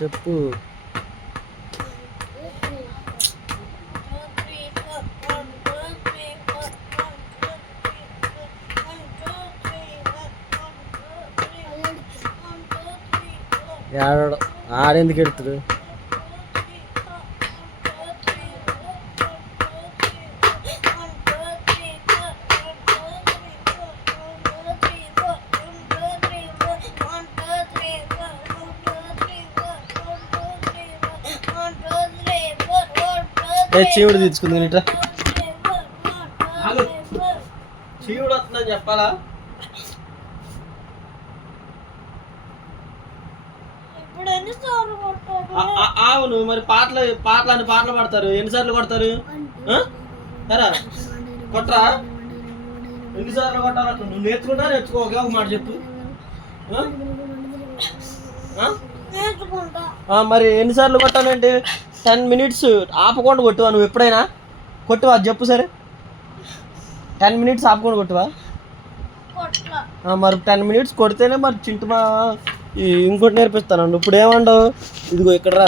చెప్పు. ఆడెందుకు ఎడుతుడు? చీవుడు తీసుకుంది ఇట్లా. చీవుడు వస్తుందని చెప్పాలా? అవును మరి పాటలు పాడతారు. ఎన్నిసార్లు కొడతారు? సరే కొట్టరా? ఎన్నిసార్లు కొట్టాలి? నువ్వు నేర్చుకో. ఒక మాట చెప్పు. మరి ఎన్నిసార్లు కొట్టాలంటే 10 minutes ఆపకుండా కొట్టువా. నువ్వు ఎప్పుడైనా కొట్టువా? అది చెప్పు. సరే 10 minutes ఆపకుండా కొట్టువా? మరి 10 minutes కొడితేనే మరి చింటుమా ఇంకోటి నేర్పిస్తాను. ఇప్పుడు ఏమండవు? ఇదిగో ఇక్కడ రా.